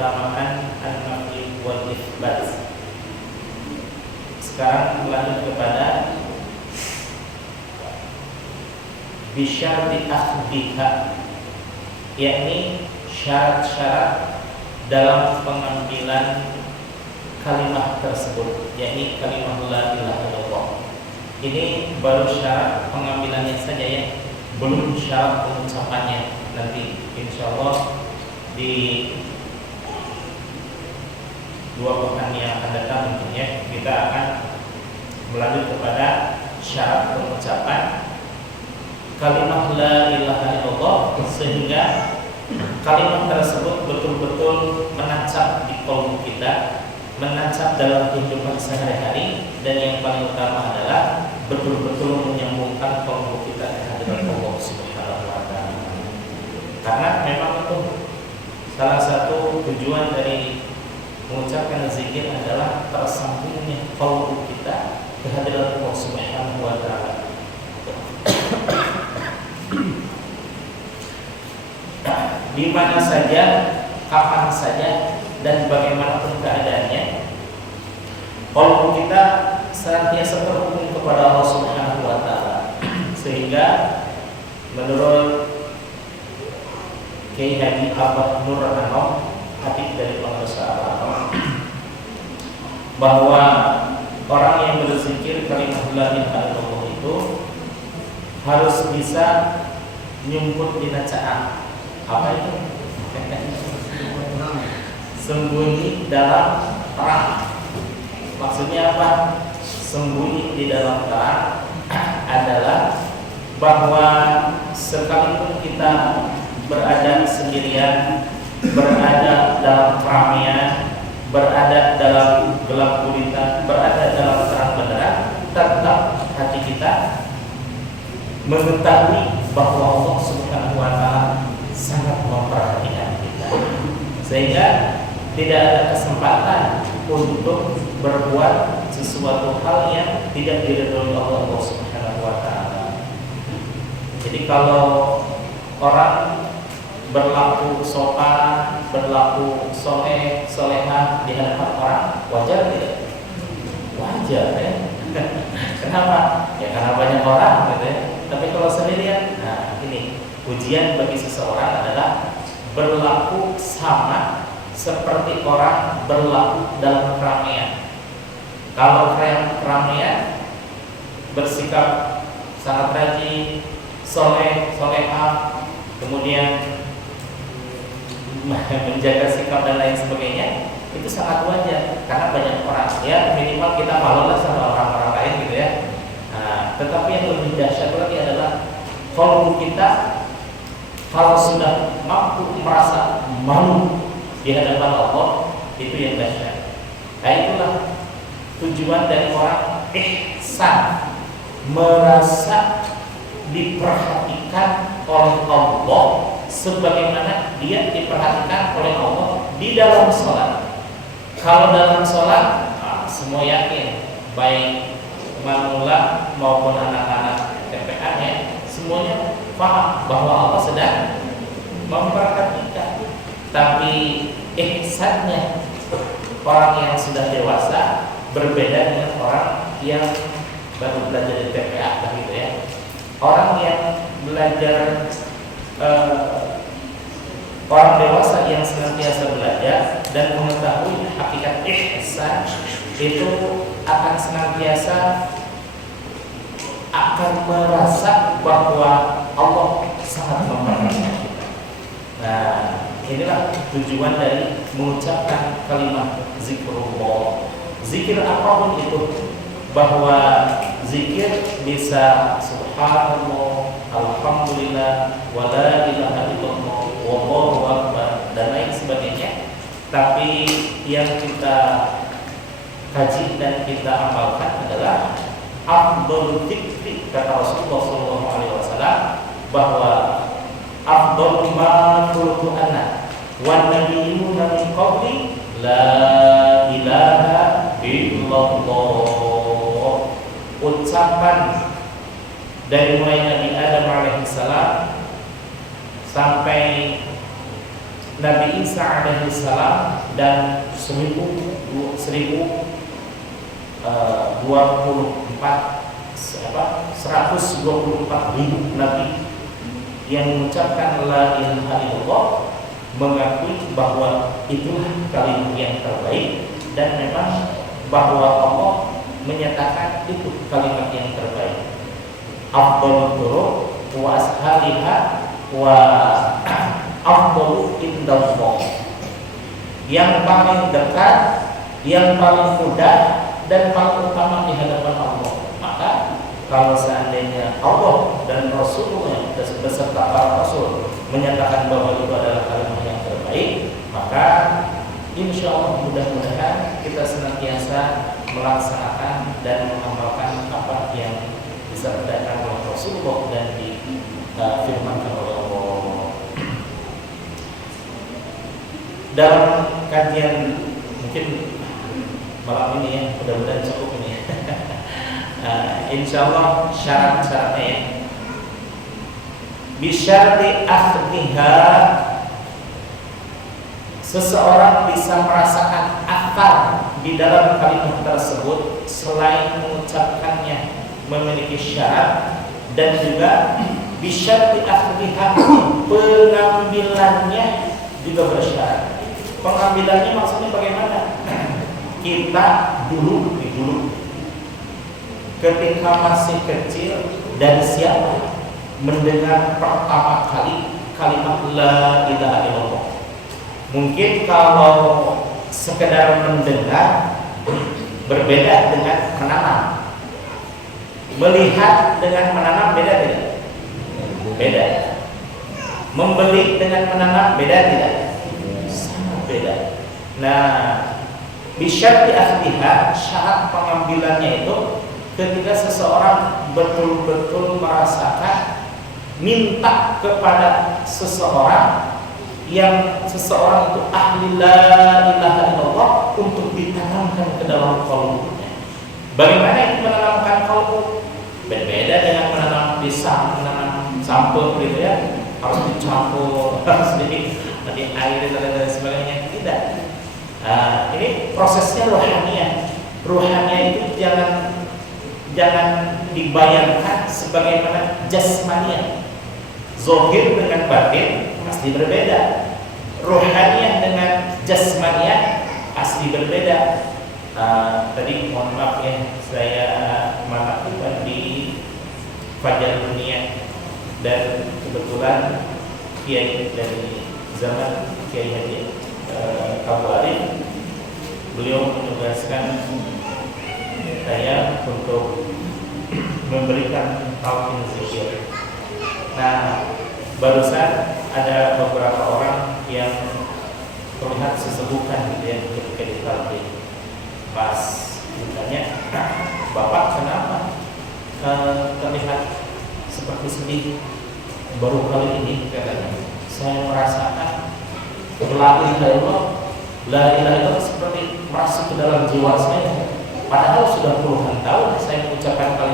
keutamaan an-nafi wal itsbat. Sekarang lanjut kepada bisyarti akhdiha, yakni syarat-syarat dalam pengambilan kalimat tersebut, yakni kalimat la ilaha illallah. Ini baru syarat pengambilannya saja ya, belum syarat pengucapannya. Nanti insyaallah di 2 pekan yang akan datang mungkin ya, kita akan melanjut kepada syarat pengucapan kalimat la ilaha illallah, sehingga kalimat tersebut betul-betul menancap di qalbu kita, menancap dalam kehidupan sehari-hari, dan yang paling utama adalah betul-betul menyambungkan qalbu kita ke hadirat Allah Subhanahu wa taala. Karena memang itu salah satu tujuan dari mengucapkan zikir adalah tersambungnya qalbu kita ke hadirat Allah Subhanahu wa taala. Di mana saja, kapan saja, dan bagaimanapun keadaannya, qalbu kita senantiasa terhubung kepada Allah Subhanahu wa taala. Sehingga menurut Kiai Haji Abah Nur Anom, hadits dari pengusaha Al-Anom, bahwa orang yang berzikir kalimat la ilaha illallah itu harus bisa nyumput di nacaan. Apa itu? Sembunyi dalam terang. Maksudnya apa? Sembunyi di dalam terang adalah bahwa sekalipun kita berada sendirian, berada dalam keramaian, berada dalam gelap gulita, berada dalam terang benderang, tetap hati kita mengetahui bahwa Allah Subhanahu wa taala sangat memperhatikan kita, sehingga tidak ada kesempatan untuk berbuat sesuatu hal yang tidak diridhoi Allah Subhanahu wa taala. Jadi kalau orang berlaku sopan, berlaku soleh, solehah di hadapan orang, wajar tidak? Wajar ya. Kenapa? Ya karena banyak orang gitu ya. Tapi kalau sendirian, nah ini ujian bagi seseorang adalah berlaku sama seperti orang berlaku dalam keramaian. Kalau keramaian bersikap sangat rajin, soleh, solehah, kemudian menjaga sikap dan lain sebagainya, itu sangat wajar karena banyak orang. Ya minimal kita malu lah sama orang-orang lain gitu ya. Nah, tetapi yang lebih dahsyat lagi adalah kalau kita kalau sudah mampu merasa malu di hadapan Allah, itu yang dahsyat. Nah itulah tujuan dari orang ihsan, merasa diperhatikan oleh Allah sebagaimana dia diperhatikan oleh Allah di dalam sholat. Kalau dalam sholat, semua yakin, baik manula maupun anak-anak TPA ya, semuanya paham bahwa Allah sedang memperhatikan. Tapi ihsannya orang yang sudah dewasa berbeda dengan orang yang baru belajar di TPA begitu ya. Orang yang belajar orang dewasa yang senantiasa belajar dan mengetahui hakikat ihsan itu akan senantiasa akan merasa bahwa Allah sangat memperhatikan kita. Nah, inilah tujuan dari mengucapkan kalimat zikrullah. Zikir apapun itu, bahwa zikir bisa subhanallah, alhamdulillah, wala ilaha illallah, wallahu akbar, dan lain sebagainya. Tapi yang kita kaji dan kita amalkan adalah afdhalul dzikri, kata Rasulullah SAW, bahwa afdhalu ma qultu ana wan nabiyyuna min qabli la ilaha illallah. Ucapan dari mulai Nabi Adam alaihissalam sampai Nabi Isa alaihissalam dan 124.000 nabi yang mengucapkan la ilaha illallah, mengakui bahwa itulah kalimat yang terbaik, dan memang bahwa Allah menyatakan itu kalimat yang terbaik. Afdhalul turuq wa ashaliha wa afdalu indallah, yang paling dekat, yang paling mudah, dan paling utama di hadapan Allah. Maka kalau seandainya Allah dan Rasulullah beserta para Rasul menyatakan bahwa itu adalah kalimat yang terbaik, maka insya Allah mudah-mudahan kita senantiasa melaksanakan dan mengamalkan apa yang disampaikan oleh Rasulullah dan difirmankan oleh Allah. Dalam kajian mungkin malam ini ya, mudah-mudahan cukup ini. Insya Allah syarat-syaratnya ya. Bisyarti akhdiha, seseorang bisa merasakan akar di dalam kalimat tersebut selain mengucapkannya memiliki syarat, dan juga bisyarti akhdiha, pengambilannya juga bersyarat. Pengambilannya maksudnya bagaimana? Kita dulu ketika masih kecil, dari siapa mendengar pertama kali kalimat la ilaha illallah? Mungkin kalau sekedar mendengar berbeda dengan menanam. Melihat dengan menanam beda tidak? Beda. Membeli dengan menanam beda tidak? Sangat beda. Nah, bisyarti akhdiha, syarat pengambilannya itu ketika seseorang betul-betul merasakan, minta kepada seseorang yang seseorang itu ahli la ilaha illallah untuk ditanamkan ke dalam qalbnya. Bagaimana itu menanamkan qalb? Berbeda dengan menanam pisang, menanam sampul gitu ya, harus dicampur, harus di air dan sebagainya. Tidak. Ini prosesnya rohaniah. Rohaniah itu jangan dibayangkan sebagaimana jasmaniah. Zohir dengan batin pasti berbeda. Rohaniah dengan jasmaniah pasti berbeda. Tadi mohon maaf ya, saya melakukan di Fajar Dunia, dan kebetulan kiai dari zaman Kiai Haji Kabari, beliau menugaskan saya untuk memberikan talqin zikir. Nah, barusan ada beberapa orang yang terlihat sesebukan gitu ya ketika ditalqin. Pas ditanya, Bapak kenapa terlihat seperti sedih? Baru kali ini katanya saya merasakan la ilaha illallah seperti masuk ke dalam jiwa saya. Padahal sudah puluhan tahun saya mengucapkan kalimat